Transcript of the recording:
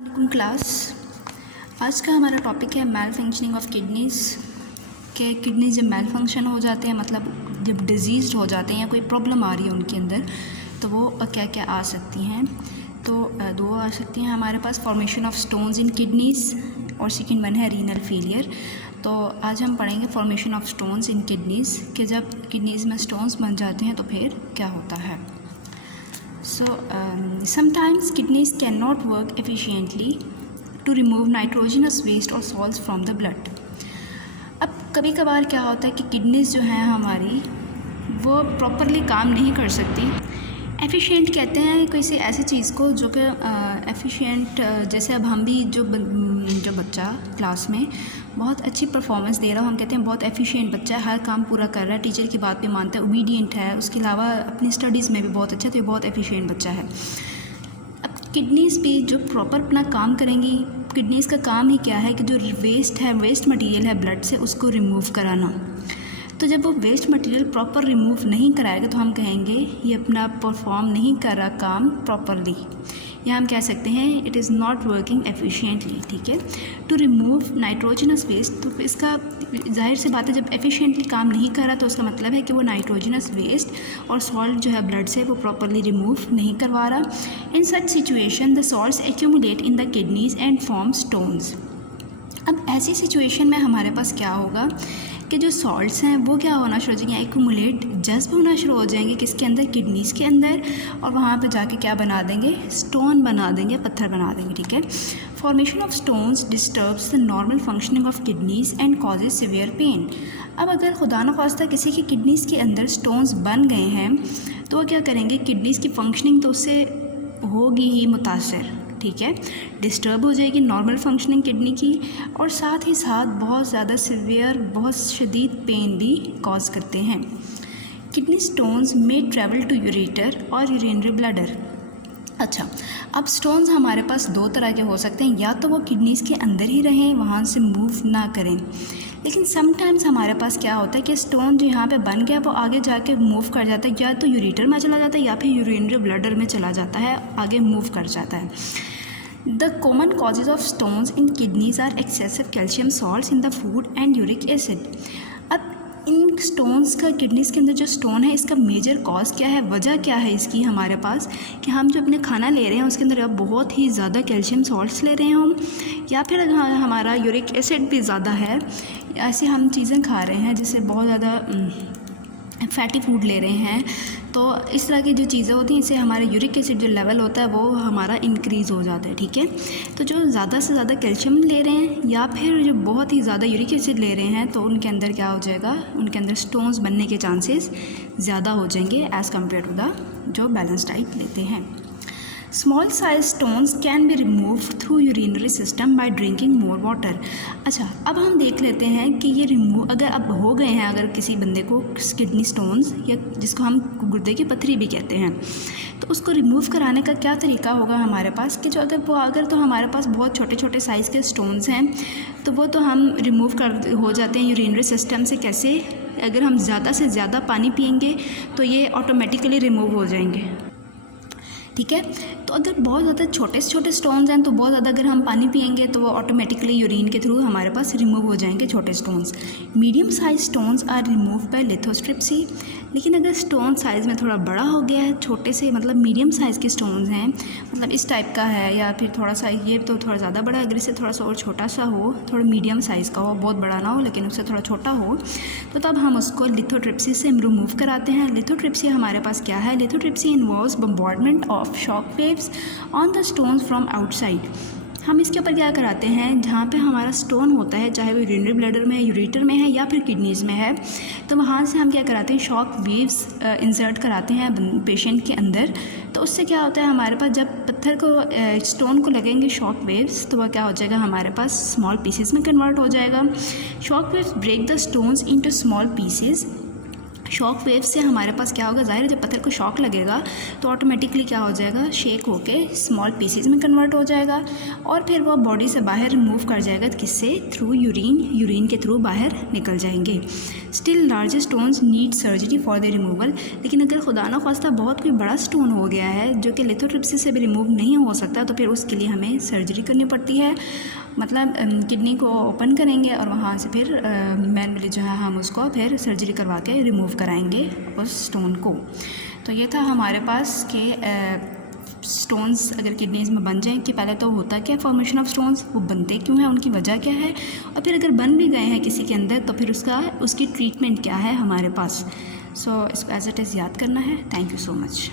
वालेकुम क्लास। आज का हमारा टॉपिक है मैल फंक्शनिंग ऑफ किडनीज़ के किडनी जब मैल फंक्शन हो जाते हैं, मतलब जब डिजीज़ हो जाते हैं या कोई प्रॉब्लम आ रही है उनके अंदर, तो वो क्या क्या आ सकती हैं। तो दो आ सकती हैं हमारे पास, formation of stones in kidneys और सेकंड वन है रीनल फेलियर। तो आज हम पढ़ेंगे formation of stones in kidneys कि जब किडनीज़ में स्टोन्स बन जाते हैं तो फिर क्या होता है। So sometimes kidneys cannot work efficiently to remove nitrogenous waste or salts from the blood. अब कभी कभार क्या होता है कि किडनीज जो हैं हमारी वो प्रॉपरली काम नहीं कर सकती। एफिशिएंट कहते हैं किसी ऐसी चीज़ को जो कि एफिशिएंट, जैसे अब हम भी जो बच्चा क्लास में बहुत अच्छी परफॉर्मेंस दे रहा हो, हम कहते हैं बहुत एफिशिएंट बच्चा है, हर काम पूरा कर रहा है, टीचर की बात भी मानता है, ओबीडियंट है, उसके अलावा अपनी स्टडीज़ में भी बहुत अच्छा है, तो ये बहुत एफिशिएंट बच्चा है। अब किडनीज़ भी जो प्रॉपर अपना काम करेंगी, किडनीज़ का काम ही क्या है कि जो वेस्ट है, वेस्ट मटीरियल है ब्लड से, उसको रिमूव कराना। तो जब वो वेस्ट मटेरियल प्रॉपर रिमूव नहीं कराएगा तो हम कहेंगे ये अपना परफॉर्म नहीं कर रहा काम प्रॉपरली, या हम कह सकते हैं it is not working efficiently. ठीक है, टू रिमूव नाइट्रोजनस वेस्ट, तो इसका जाहिर सी बात है जब एफिशिएंटली काम नहीं कर रहा तो उसका मतलब है कि वो नाइट्रोजनस वेस्ट और सॉल्ट जो है ब्लड से वो प्रॉपरली रिमूव नहीं करवा रहा। In such situation the salts accumulate in the kidneys and form stones. अब ऐसी सिचुएशन में हमारे पास क्या होगा कि जो सॉल्ट्स हैं वो क्या होना शुरू हो जाएंगे, एक्यूमुलेट, जज्ब होना शुरू हो जाएंगे किसके अंदर, किडनीज़ के अंदर, और वहाँ पे जाके क्या बना देंगे, स्टोन बना देंगे, पत्थर बना देंगे। ठीक है, formation of stones disturbs the normal functioning of kidneys and causes severe pain. अब अगर खुदा न खास्ता किसी की किडनीज़ के अंदर स्टोन्स बन गए हैं तो वो क्या करेंगे, किडनीज़ की फंक्शनिंग तो उससे होगी ही मुतासर। ठीक है, डिस्टर्ब हो जाएगी नॉर्मल फंक्शनिंग किडनी की, और साथ ही साथ बहुत ज़्यादा सिवियर, बहुत शदीद पेन भी कॉज करते हैं। Kidney stones may travel to ureter और यूरिनरी ब्लैडर। अच्छा, अब स्टोन्स हमारे पास दो तरह के हो सकते हैं, या तो वो किडनीज़ के अंदर ही रहें, वहाँ से मूव ना करें, लेकिन समटाइम्स हमारे पास क्या होता है कि स्टोन जो यहाँ पे बन गया वो आगे जाके मूव कर जाता है, या तो यूरेटर में चला जाता है या फिर यूरिनरी ब्लैडर में चला जाता है, आगे मूव कर जाता है। The common causes of stones in kidneys are excessive calcium salts in the food and uric acid. अब इन स्टोन्स का, किडनीज़ के अंदर जो स्टोन है, इसका मेजर कॉज क्या है, वजह क्या है इसकी हमारे पास, कि हम जो अपने खाना ले रहे हैं उसके अंदर अब बहुत ही ज़्यादा कैल्शियम सॉल्ट्स ले रहे हैं हम, या फिर हमारा यूरिक एसिड भी ज़्यादा है, ऐसे हम चीज़ें खा रहे हैं जिससे बहुत ज़्यादा फैटी फूड ले रहे हैं। तो इस तरह की जो चीज़ें होती हैं इससे हमारा यूरिक एसिड जो लेवल होता है वो हमारा इंक्रीज़ हो जाता है। ठीक है, तो जो ज़्यादा से ज़्यादा कैल्शियम ले रहे हैं या फिर जो बहुत ही ज़्यादा यूरिक एसिड ले रहे हैं तो उनके अंदर क्या हो जाएगा, उनके अंदर स्टोन्स बनने के चांसेस ज़्यादा हो जाएंगे एज़ कम्पेयर टू द जो बैलेंस डाइट लेते हैं। Small size stones can be remove through urinary system by drinking more water. अच्छा, अब हम देख लेते हैं कि ये रिमूव अगर अब हो गए हैं, अगर किसी बंदे को किडनी स्टोन्स, या जिसको हम गुर्दे की पथरी भी कहते हैं, तो उसको रिमूव कराने का क्या तरीका होगा हमारे पास, कि जो अगर तो हमारे पास बहुत छोटे छोटे साइज़ के स्टोन्स हैं तो वो तो हम रिमूव कर हो जाते हैं यूरिनरी सिस्टम से। कैसे, अगर हम ज़्यादा से ज़्यादा पानी पिएंगे तो ये ऑटोमेटिकली रिमूव हो जाएंगे। ठीक है, तो अगर बहुत ज़्यादा छोटे से छोटे स्टोन्स हैं तो बहुत ज़्यादा अगर हम पानी पिएंगे तो वो ऑटोमेटिकली यूरिन के थ्रू हमारे पास रिमूव हो जाएंगे छोटे stones. Medium size stones are remove by lithotripsy. लेकिन अगर स्टोन साइज़ में थोड़ा बड़ा हो गया है, छोटे से मतलब मीडियम साइज़ के स्टोन्स हैं, मतलब इस टाइप का है, या फिर थोड़ा सा ये तो थोड़ा ज़्यादा बड़ा है, अगर इससे थोड़ा सा और छोटा सा हो, थोड़ा मीडियम साइज़ का हो, बहुत बड़ा ना हो लेकिन उससे थोड़ा छोटा हो, तो तब हम उसको लिथोट्रिप्सी से रिमूव कराते हैं। लिथोट्रिप्सी हमारे पास क्या है, lithotripsy involves bombardment of shock waves on the stones from outside. हम इसके ऊपर क्या कराते हैं, जहाँ पे हमारा स्टोन होता है, चाहे वो यूरिनरी ब्लैडर में है, यूरेटर में है या फिर किडनीज़ में है, तो वहाँ से हम क्या कराते हैं, शॉक वेव्स इंसर्ट कराते हैं पेशेंट के अंदर। तो उससे क्या होता है, हमारे पास जब पत्थर को स्टोन को लगेंगे शॉक वेव्स तो वह क्या हो जाएगा, हमारे पास स्मॉल पीसेस में कन्वर्ट हो जाएगा। Shock waves break the stones into small pieces. Shock wave से हमारे पास क्या होगा, ज़ाहिर है जब पत्थर को शॉक लगेगा तो ऑटोमेटिकली क्या हो जाएगा, शेक होके स्मॉल पीसेस में कन्वर्ट हो जाएगा, और फिर वो बॉडी से बाहर रिमूव कर जाएगा, किससे? थ्रू यूरिन के थ्रू बाहर निकल जाएंगे। Still larger stones need surgery for the removal, लेकिन अगर खुदा न ख्वास्ता बहुत कोई बड़ा स्टोन हो गया है जो कि लिथोट्रिप्सी से भी रिमूव नहीं हो सकता, तो फिर उसके लिए हमें सर्जरी करनी पड़ती है। मतलब किडनी को ओपन करेंगे और वहाँ से फिर मैनुअली जो है हम उसको फिर सर्जरी करवा के रिमूव कराएंगे उस स्टोन को। तो ये था हमारे पास कि स्टोन्स अगर किडनीज़ में बन जाएं कि पहले तो होता क्या फॉर्मेशन ऑफ स्टोन्स, वो बनते क्यों हैं, उनकी वजह क्या है, और फिर अगर बन भी गए हैं किसी के अंदर तो फिर उसकी ट्रीटमेंट क्या है हमारे पास। सो इसको एज इट इज़ याद करना है। Thank you so much.